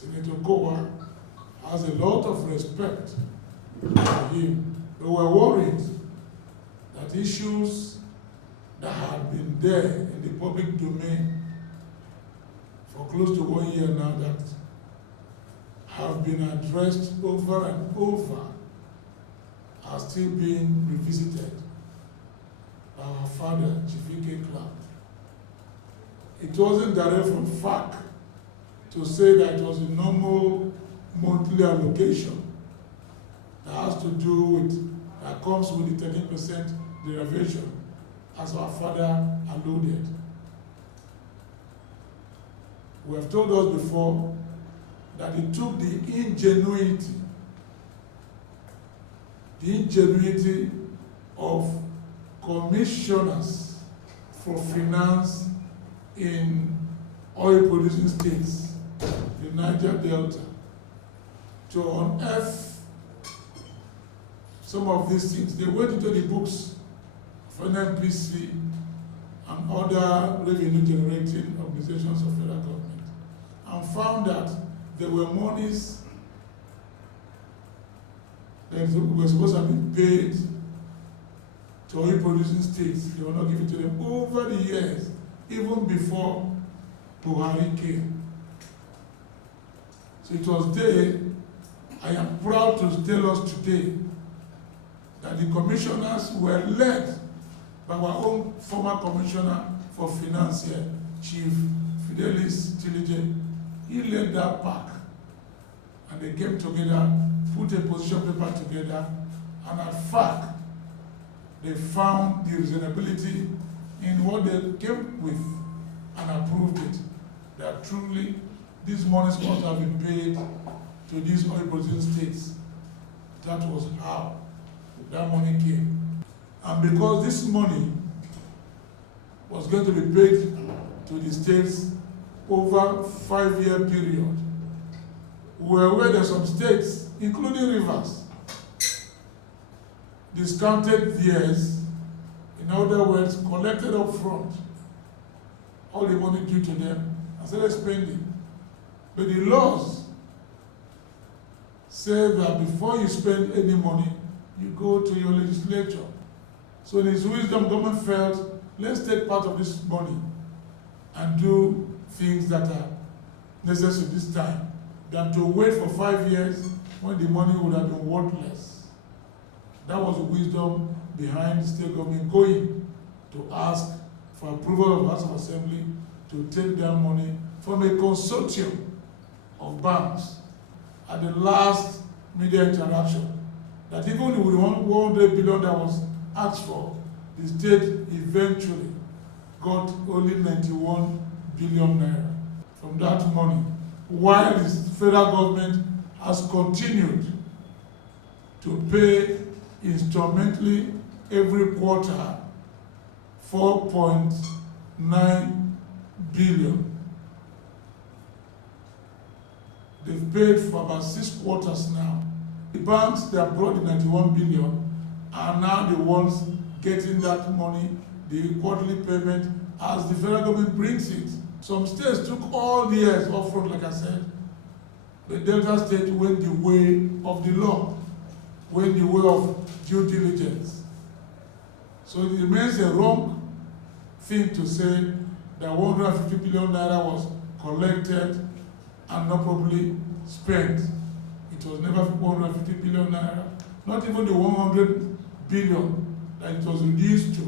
Senator Okowa has a lot of respect for him. We were worried that issues that had been there in the public domain for close to 1 year now that have been addressed over and over are still being revisited by our father, Chief Edwin Clark. It wasn't direct from FAC to say that it was a normal monthly allocation that has to do with, that comes with the 13% derivation, as our father alluded. We have told us before that it took the ingenuity of commissioners for finance in oil-producing states, the Niger Delta, to unearth some of these things. They went into the books of NNPC and other revenue-generating organizations of federal government and found that there were monies that were supposed to have been paid to oil-producing states. They were not given to them over the years, even before Buhari came. So it was there. I am proud to tell us today that the commissioners were led by our own former commissioner for finance here, Chief Fidelis Tilije. He led that pack, and they came together, put a position paper together, and at FAC, they found the reasonability in what they came with and approved it. That truly these monies must have been paid to these oil-producing states. That was how that money came. And because this money was going to be paid to the states over a 5-year period, we were aware that some states, including Rivers, discounted theirs, in other words, collected up front all the money due to them and started spending. But the laws say that before you spend any money, you go to your legislature. So in his wisdom, government felt, let's take part of this money and do things that are necessary this time than to wait for 5 years when the money would have been worthless. That was the wisdom behind the state government going to ask for approval of House of Assembly to take that money from a consortium of banks at the last media interaction. That even with 100 billion that was asked for, the state eventually got only 91 billion naira from that money, while the federal government has continued to pay instrumentally every quarter 4.9 billion. They've paid for about 6 quarters now. The banks that brought the 91 billion are now the ones getting that money, the quarterly payment, as the federal government brings it. Some states took all the years off front, like I said. The Delta state went the way of the law, went the way of due diligence. So it remains a wrong thing to say that 150 billion naira was collected and not properly spent. It was never 150 billion naira, not even the 100 billion that it was reduced to.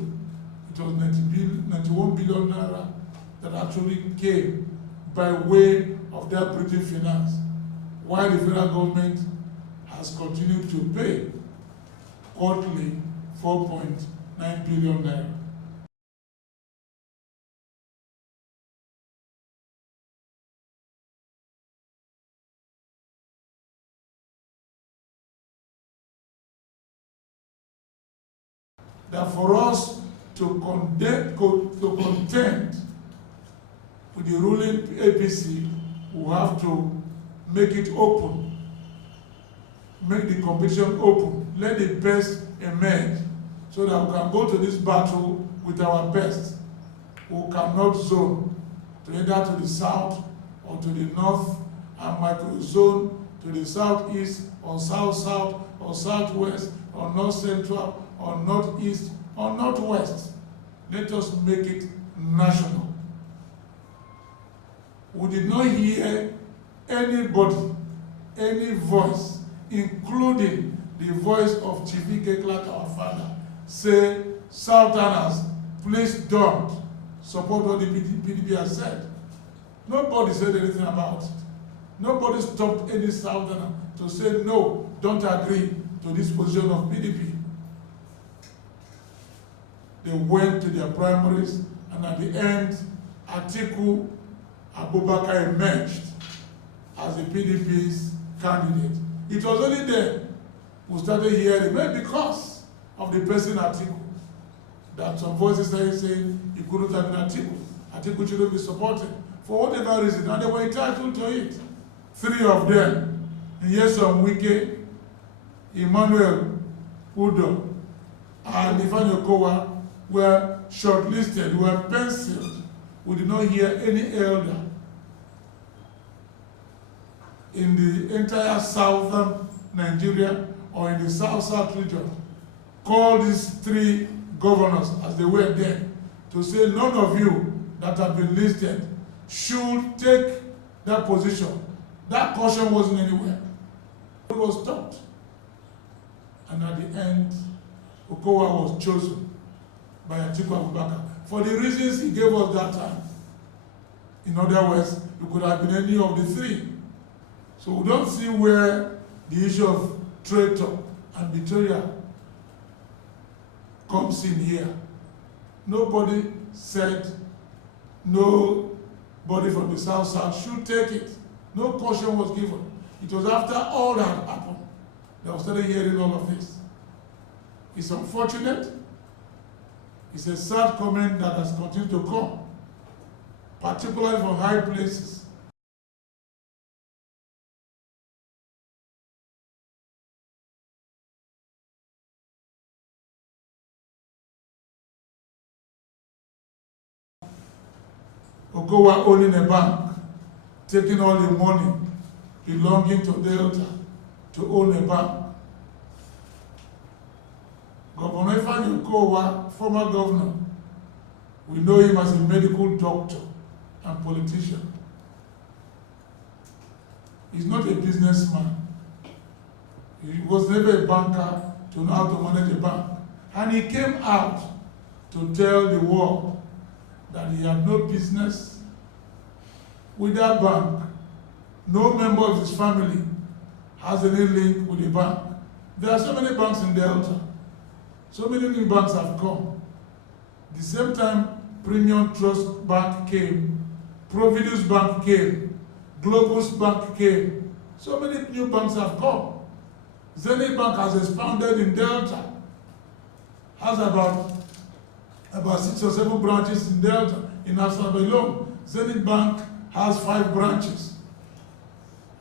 It was 91 billion naira that actually came by way of that British finance, while the federal government has continued to pay quarterly 4.9 billion naira. That for us to contend with the ruling APC, we have to make it open, make the competition open, let the best emerge, so that we can go to this battle with our best, who cannot zone to either to the south or to the north and microzone to the southeast or south-south or southwest or north-central or northeast or northwest. Let us make it national. We did not hear anybody, any voice, including the voice of Chief Edwin Clark, our father, say, Southerners, please don't support what the PDP has said. Nobody said anything about it. Nobody stopped any Southerner to say, no, don't agree to this position of PDP. They went to their primaries, and at the end, Atiku Abubakar emerged as the PDP's candidate. It was only then we started hearing, maybe because of the person Atiku, that some voices started saying he couldn't have been Atiku. Atiku shouldn't be supported for whatever reason, and they were entitled to it. 3 of them, Nyesom Wike, Emmanuel Udo, and Ifeanyi Okowa, were shortlisted, were penciled. We did not hear any elder in the entire southern Nigeria or in the south-south region call these 3 governors, as they were then, to say none of you that have been listed should take that position. That caution wasn't anywhere. It was stopped. And at the end, Okowa was chosen by Atiku Abubakar for the reasons he gave us that time. In other words, it could have been any of the 3. So we don't see where the issue of traitor and betrayal comes in here. Nobody said nobody from the South should take it. No caution was given. It was after all that happened that we started hearing all of this. It's unfortunate. It's a sad comment that has continued to come, particularly from high places. Okowa owning a bank, taking all the money belonging to Delta to own a bank. Governor Ifeanyi Okowa, former governor, we know him as a medical doctor and politician. He's not a businessman. He was never a banker to know how to manage a bank. And he came out to tell the world that he had no business with that bank. No member of his family has any link with the bank. There are so many banks in Delta. So many new banks have come. The same time Premium Trust Bank came, Providus Bank came, Globus Bank came. So many new banks have come. Zenith Bank has expanded in Delta, has about 6 or 7 branches in Delta. In Asaba alone, Zenith Bank has 5 branches.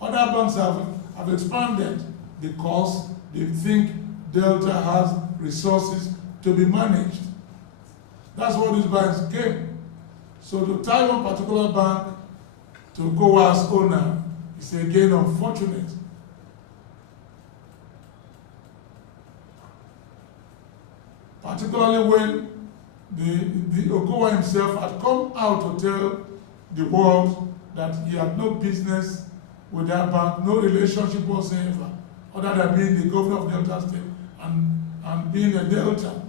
Other banks have expanded because they think Delta has resources to be managed. That's what these banks came. So to tie one particular bank to Okowa's owner is again unfortunate. Particularly when the Okowa himself had come out to tell the world that he had no business with that bank, no relationship whatsoever, other than being the governor of Delta State and being a Delta.